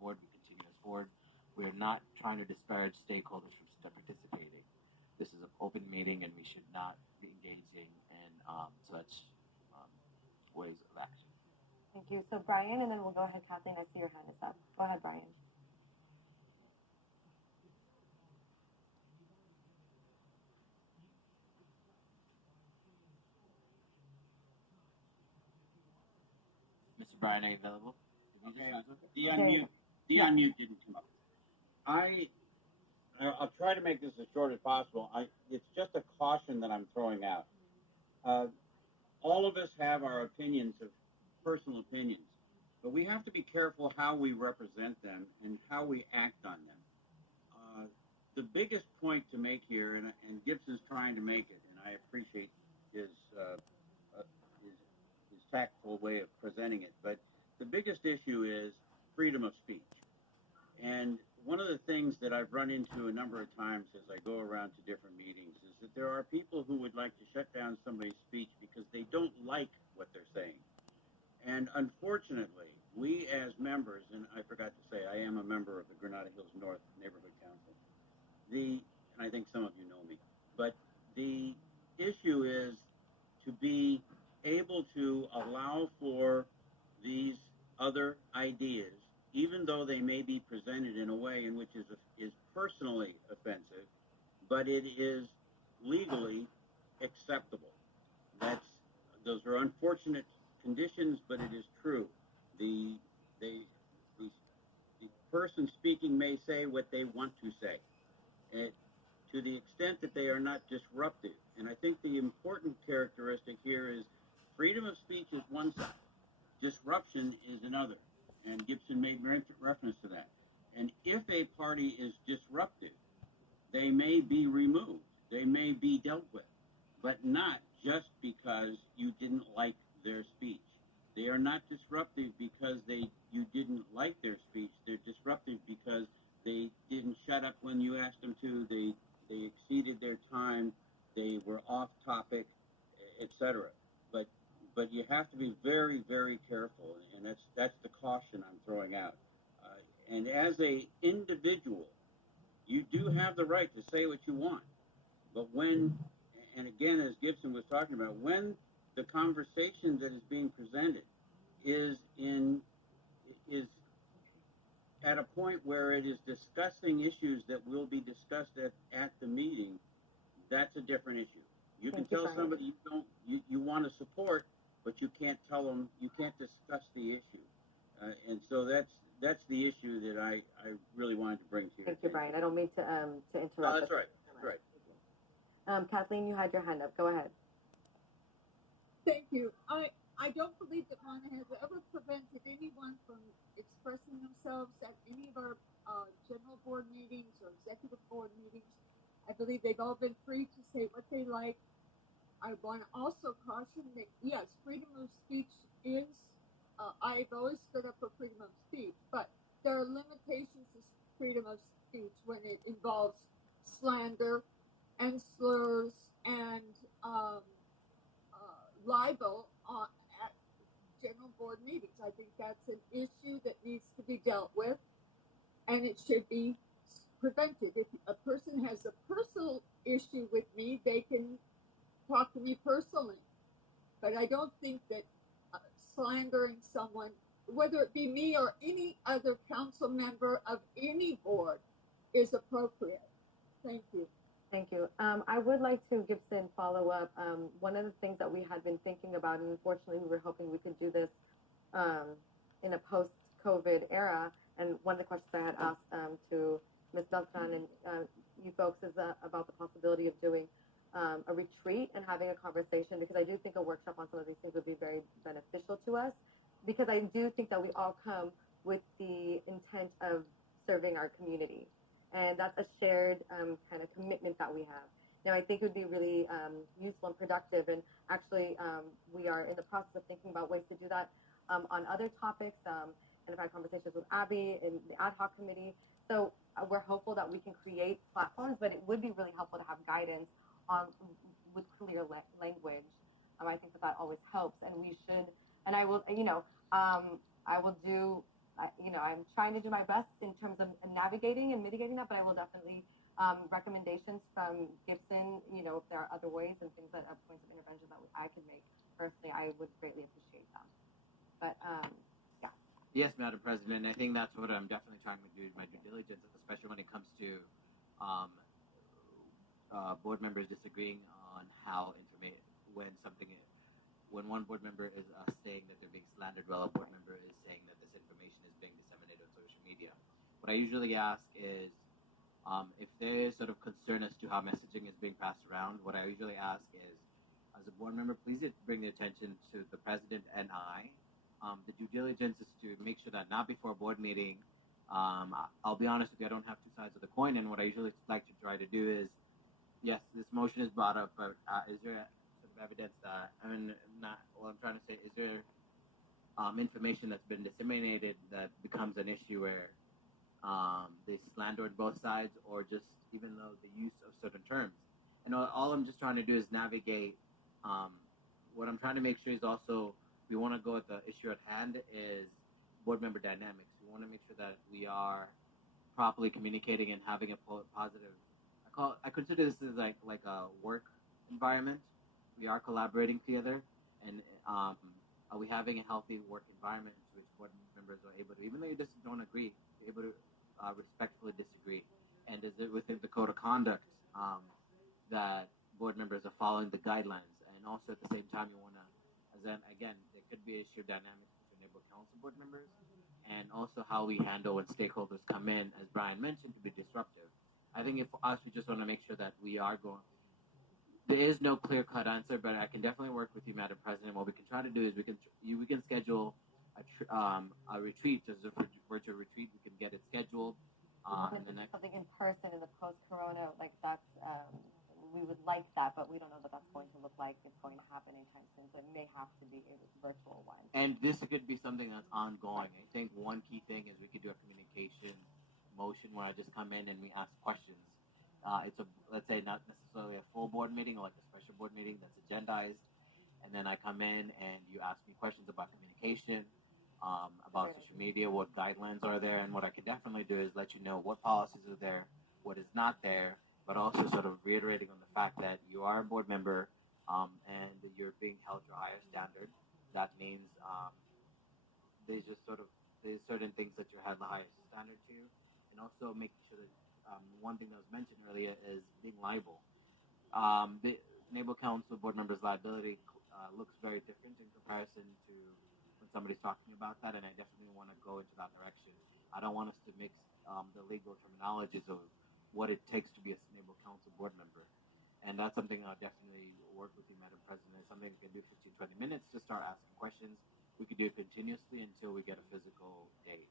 board, we continue as board. We're not trying to disparage stakeholders from participating. This is an open meeting, and we should not be engaging in such ways of action. Thank you. So Brian, and then we'll go ahead, Kathleen. I see your hand is up. Go ahead, Brian. Mr. Brian, are you available? Okay. The unmute didn't come up. I'll try to make this as short as possible. It's just a caution that I'm throwing out. All of us have our opinions, of personal opinions, but we have to be careful how we represent them and how we act on them. The biggest point to make here, and Gibson's trying to make it, and I appreciate his tactful way of presenting it, but the biggest issue is freedom of speech. And one of the things that I've run into a number of times as I go around to different meetings is that there are people who would like to shut down somebody's speech because they don't like what they're saying. And unfortunately, we as members, and I forgot to say, I am a member of the Granada Hills North Neighborhood Council, and I think some of you know me, but the issue is to be able to allow for these other ideas, even though they may be presented in a way in which is personally offensive, but it is legally acceptable. Those are unfortunate conditions, but it is true. The person speaking may say what they want to say, to the extent that they are not disruptive. And I think the important characteristic here is freedom of speech is one side, disruption is another. And Gibson made reference to that. And if a party is disruptive, they may be removed, they may be dealt with, but not just because you didn't like their speech. They are not disruptive because you didn't like their speech. They're disruptive because they didn't shut up when you asked them to. They exceeded their time. They were off topic, etc. But you have to be very, very careful, and that's the caution I'm throwing out. And as a individual, you do have the right to say what you want. But when, and again, as Gibson was talking about, when the conversation that is being presented is at a point where it is discussing issues that will be discussed at the meeting, that's a different issue. You can tell somebody you want to support, but you can't tell them, you can't discuss the issue. And so that's the issue that I really wanted to bring to you. Thank you, Brian. I don't mean to interrupt. No, that's right. That's right. Kathleen, you had your hand up. Go ahead. Thank you. I don't believe that MANA has ever prevented anyone from expressing themselves at any of our general board meetings or executive board meetings. I believe they've all been free to say what they like. I want to also caution that, yes, freedom of speech is, I've always stood up for freedom of speech, but there are limitations to freedom of speech when it involves slander and slurs and libel at general board meetings. I think that's an issue that needs to be dealt with, and it should be prevented. If a person has a personal issue with me, they can talk to me personally. But I don't think that slandering someone, whether it be me or any other council member of any board, is appropriate. Thank you. Thank you. I would like to, Gibson, follow up. One of the things that we had been thinking about, and unfortunately we were hoping we could do this in a post-COVID era, and one of the questions I had asked to Ms. Beltran and you folks is about the possibility of doing a retreat and having a conversation, because I do think a workshop on some of these things would be very beneficial to us, because I do think that we all come with the intent of serving our community. And that's a shared kind of commitment that we have. Now, I think it would be really useful and productive. And actually, we are in the process of thinking about ways to do that on other topics. And I've had conversations with Abby in the ad hoc committee. So we're hopeful that we can create platforms, but it would be really helpful to have guidance with clear language. I think that always helps. And we should, and I will, I will do I'm trying to do my best in terms of navigating and mitigating that, but I will definitely recommendations from Gibson. If there are other ways and things that are points of intervention that I could make personally, I would greatly appreciate them. But yeah. Yes, Madam President. I think that's what I'm definitely trying to do in my due diligence, especially when it comes to board members disagreeing on how when one board member is saying that they're being slandered, while a board member is saying that this information is being disseminated on social media. What I usually ask is, if there is sort of concern as to how messaging is being passed around, what I usually ask is, as a board member, please bring the attention to the president and I. The due diligence is to make sure that not before a board meeting, I'll be honest with you, I don't have two sides of the coin, and what I usually like to try to do is, yes, this motion is brought up, but is there sort of evidence that, what I'm trying to say, is there information that's been disseminated that becomes an issue where they slandered both sides, or just even though the use of certain terms. And all I'm just trying to do is navigate. What I'm trying to make sure is also, we want to go at the issue at hand is board member dynamics. We want to make sure that we are properly communicating and having a positive. I consider this as like a work environment. We are collaborating together, and are we having a healthy work environment in which board members are able to, even though you just don't agree, be able to respectfully disagree? And is it within the code of conduct that board members are following the guidelines? And also at the same time, you want to, again, there could be a issue of dynamics between neighborhood council board members, and also how we handle when stakeholders come in, as Brian mentioned, to be disruptive. I think if us, we just want to make sure that we are going. There is no clear-cut answer, but I can definitely work with you, Madam President. What we can try to do is we can schedule a retreat, just a virtual retreat. We can get it scheduled. And then something in person in the post-corona, like that's, we would like that, but we don't know what that's going to look like. It's going to happen anytime soon, so it may have to be a virtual one. And this could be something that's ongoing. I think one key thing is we could do a communication motion where I just come in and we ask questions. Let's say not necessarily a full board meeting, or like a special board meeting that's agendized, and then I come in and you ask me questions about communication, about social media, what guidelines are there, and what I can definitely do is let you know what policies are there, what is not there, but also sort of reiterating on the fact that you are a board member, and you're being held to a higher standard. That means there's certain things that you're held the highest standard to, and also making sure that one thing that was mentioned earlier is being liable. The neighborhood council board members' liability looks very different in comparison to when somebody's talking about that, and I definitely want to go into that direction. I don't want us to mix the legal terminologies of what it takes to be a neighborhood council board member. And that's something I'll definitely work with you, Madam President. It's something we can do 15, 20 minutes to start asking questions. We could do it continuously until we get a physical date.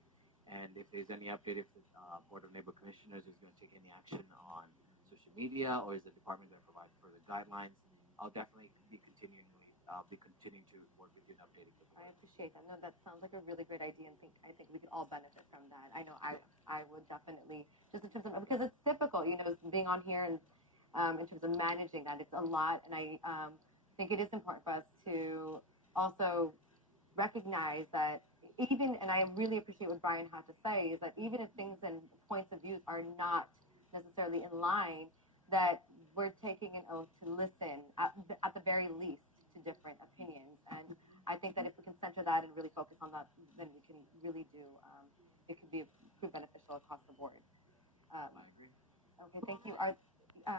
And if there's any update, if the Board of Neighborhood Commissioners is going to take any action on social media, or is the department going to provide further guidelines, I'll definitely be continuing to work with you and updating the board. I appreciate that. No, that sounds like a really great idea, and I think we could all benefit from that. I know I would definitely, just in terms of, because it's difficult, being on here and in terms of managing that, it's a lot, and I think it is important for us to also recognize that and I really appreciate what Brian had to say, is that even if things and points of view are not necessarily in line, that we're taking an oath to listen at the very least to different opinions. And I think that if we can center that and really focus on that, then we can really do, it could be beneficial across the board. I agree. Okay, thank you.